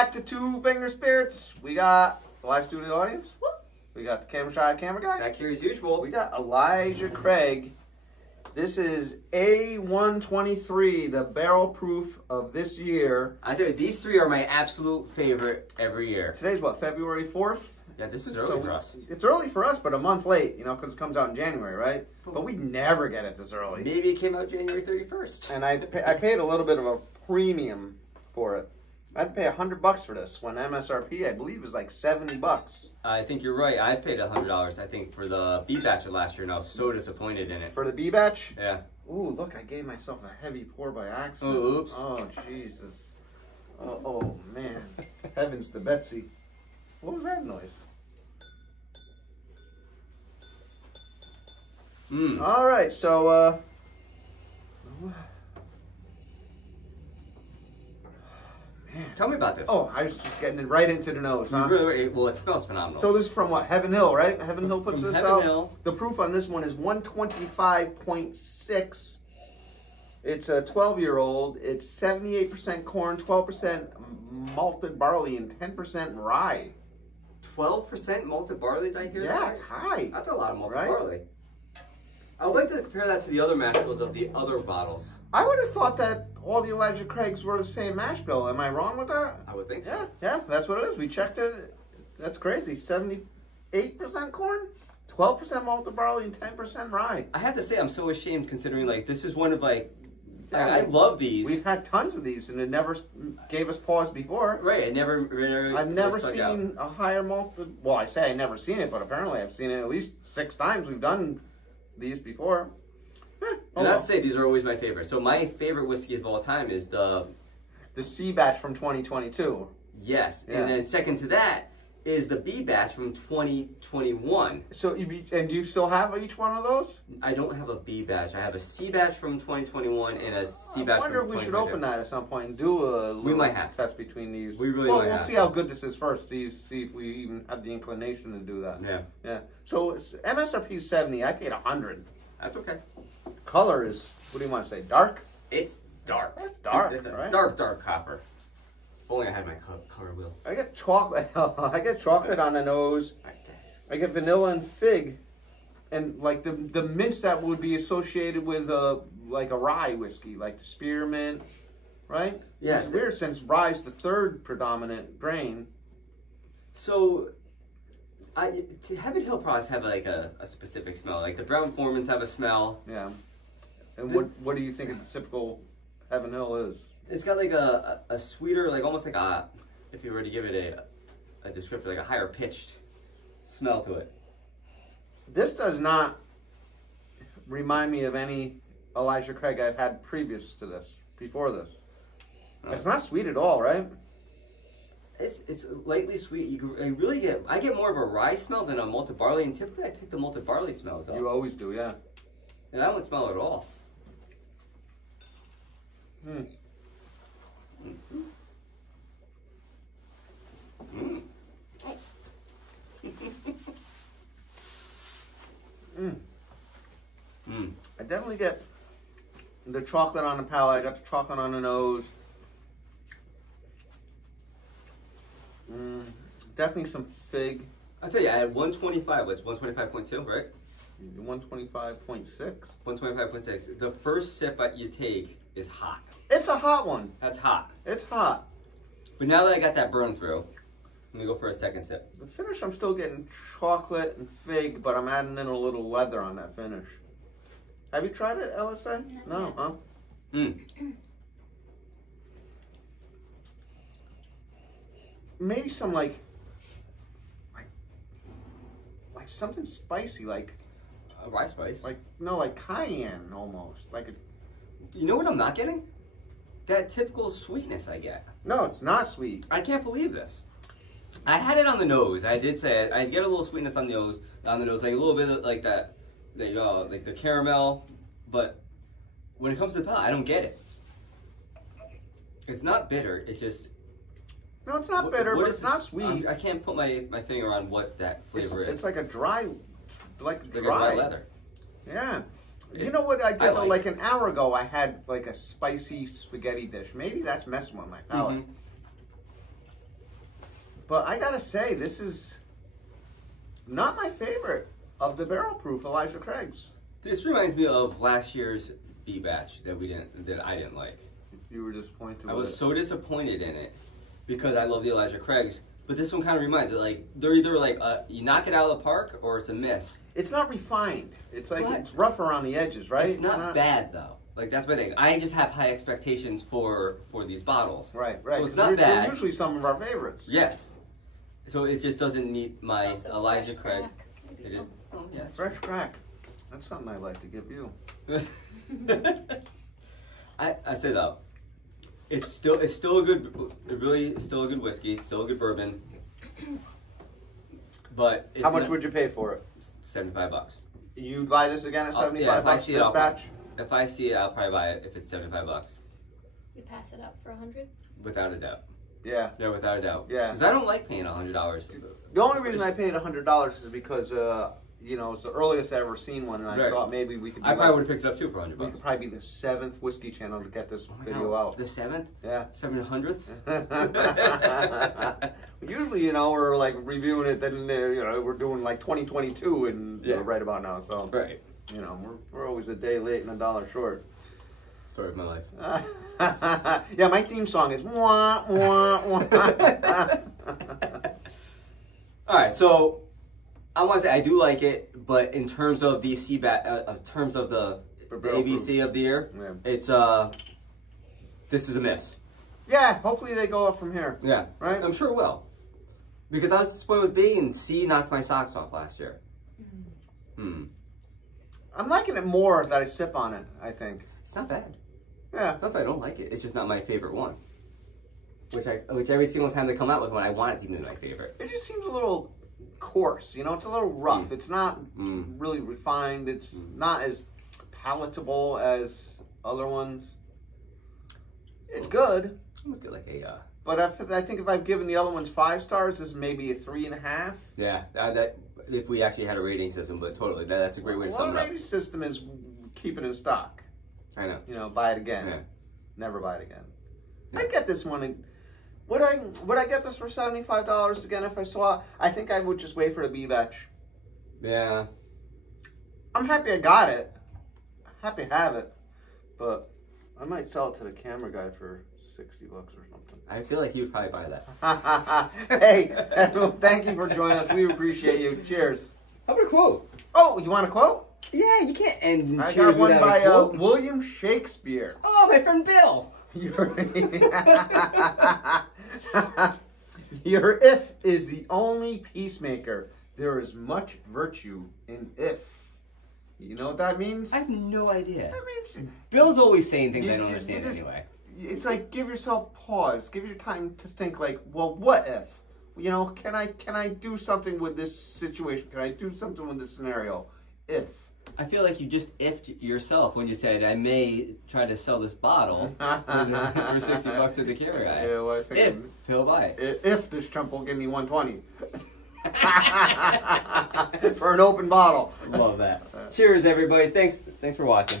back to Two Finger Spirits. We got the live studio audience. We got the camera shy camera guy. Back here as usual. We got Elijah Craig. This is A123, the barrel proof of this year. I tell you, these three are my absolute favorite every year. Today's what, February 4th? Yeah, this is early for us. It's early for us, but a month late, you know, because it comes out in January, right? But we never get it this early. Maybe it came out January 31st. And I paid a little bit of a premium for it. I'd pay $100 for this when MSRP, I believe, is like $70. I think you're right. I paid $100, I think, for the B batch of last year, and I was so disappointed in it. For the B batch? Yeah. Ooh, look, I gave myself a heavy pour by accident. Oh, oops. Oh, Jesus. Oh, man. Heavens to Betsy. What was that noise? All right, so, man. Tell me about this. Oh, I was just getting it right into the nose, huh? Well, it smells phenomenal. So this is from what, Heaven Hill, right? Heaven Hill puts From this Heaven out. Hill. The proof on this one is 125.6. It's a 12-year-old. It's 78% corn, 12% malted barley, and 10% rye. 12% malted barley, did I hear that? Yeah, it's high. That's a lot of malted Right? barley. I would like to compare that to the other mash bills of the other bottles. I would have thought that all the Elijah Craigs were the same mash bill. Am I wrong with that? I would think so. Yeah, that's what it is. We checked it. That's crazy. 78% corn, 12% malted barley, and 10% rye. I have to say, I'm so ashamed considering, like, this is one of, like, I love these. We've had tons of these, and it never gave us pause before. Right, I've never seen a higher malted. Well, I say I never seen it, but apparently I've seen it at least 6 times. We've done these before. And I'd say these are always my favorite. So my favorite whiskey of all time is the C batch from 2022. Yes, Yeah. and then second to that is the B batch from 2021. So you still have each one of those? I don't have a B batch. I have a C batch from 2021 and a C batch from 2022. I wonder if we should open that at some point and do a might have test between these. We really might have. We'll see how good this is first. See if we even have the inclination to do that. Yeah. Yeah. So MSRP is 70. I paid 100. That's okay. Color is, what do you want to say? Dark? It's dark. It's dark. It's a right? dark copper. If only I had my color wheel. I get chocolate. I get chocolate on the nose. I get vanilla and fig, and like the mints that would be associated with like a rye whiskey, like the spearmint, right? Yeah. It's weird since rye's the third predominant grain. So, Heaven Hill products have like a specific smell. Like the Brown Formans have a smell. Yeah. And what do you think a typical Heaven Hill is? It's got like a sweeter, like almost like a, if you were to give it a descriptor, like a higher pitched smell to it. This does not remind me of any Elijah Craig I've had previous to this, before this. Oh. It's not sweet at all, right? It's lightly sweet. I get more of a rye smell than a malted barley, and typically I pick the malted barley smells up. You always do, yeah. And I don't smell it at all. Hmm. Mm. I definitely get the chocolate on the palate. I got the chocolate on the nose. Definitely some fig. I'll tell you, I had 125. What's 125.2, right? 125.6. 125.6. The first sip that you take is hot. It's a hot one. That's hot. It's hot. But now that I got that burn through, let me go for a second sip. The finish, I'm still getting chocolate and fig, but I'm adding in a little leather on that finish. Have you tried it, Ellison? No, huh? Maybe some like something spicy, like Rye spice. like cayenne almost. Like a, you know what I'm not getting? That typical sweetness I get. no, it's not sweet. I can't believe this. I had it on the nose. I did say it. I get a little sweetness on the nose, like a little bit of like that. There you go, like the caramel. But when it comes to the palate, I don't get it. It's not bitter. It's just. No, it's not bitter, but it's not sweet. I can't put my finger on what that flavor is. It's like a dry, like a dry leather. Yeah. You know what I did though? Like an hour ago, I had like a spicy spaghetti dish. Maybe that's messing with my palate. But I gotta say, this is not my favorite of the barrel proof Elijah Craig's. This reminds me of last year's B batch that I didn't like. You were disappointed. I was so disappointed in it because I love the Elijah Craig's. But this one kind of reminds me, like, they're either like you knock it out of the park or it's a miss. It's not refined. It's like it's rough around the edges, right? It's not bad though. Like, that's my thing. I just have high expectations for these bottles. Right. So it's not bad. They're usually some of our favorites. Yes. So it just doesn't meet my Elijah Craig. It is. Yeah. Fresh crack. That's something I like to give you. I say though, it's still a good, still a good whiskey, still a good bourbon. But it's how much would you pay for it? $75. You buy this again at $75 bucks this batch? If I see it, I'll probably buy it if it's $75. You pass it up for $100? Without a doubt. Yeah. Yeah, without a doubt. Yeah. Because I don't like paying $100. The only reason I paid $100 is because you know, it's the earliest I ever seen one, and I thought maybe we could. I probably would have picked it up too for $100. We could probably be the 7th whiskey channel to get this video out. The 7th? Yeah. 700th? Usually, you know, we're like reviewing it, then you know, we're doing like 2022, and right about now. So you know, we're always a day late and a dollar short. Story of my life. Yeah, my theme song is wah wah wah. All right, so. I want to say I do like it, but in terms of the in terms of the ABC of the year, it's this is a miss. Yeah, hopefully they go up from here. Yeah, right. I'm sure it will, because I was disappointed with B and C knocked my socks off last year. I'm liking it more that I sip on it. I think it's not bad. Yeah, it's not that I don't like it. It's just not my favorite one. Which every single time they come out with one, I want it to be my favorite. It just seems a little coarse, you know, it's a little rough. It's not really refined. It's not as palatable as other ones. It's good. Almost get like a. But I think if I've given the other ones 5 stars, this is maybe a 3.5. Yeah, that if we actually had a rating system, but totally, that's a great way to sum it up. The rating system is keep it in stock. I know. You know, buy it again. Yeah. Never buy it again. Yeah. I'd get this one. Would I get this for $75 again if I saw it? I think I would just wait for the B batch. Yeah. I'm happy I got it. Happy to have it. But I might sell it to the camera guy for $60 or something. I feel like he would probably buy that. Hey, thank you for joining us. We appreciate you. Cheers. How about a quote? Oh, you want a quote? Yeah, you can't end. I got one by William Shakespeare. Oh, my friend Bill. Your if is the only peacemaker. There is much virtue in if. You know what that means? I have no idea. That means Bill's always saying things I don't understand anyway. It's like give yourself pause. Give your time to think like, well, what if? You know, can I do something with this situation? Can I do something with this scenario? If. I feel like you just ifed yourself when you said, I may try to sell this bottle for $60 to the camera guy. Yeah, well, I was thinking, if he'll buy it. If this chump will give me 120 for an open bottle. Love that. Cheers, everybody. Thanks for watching.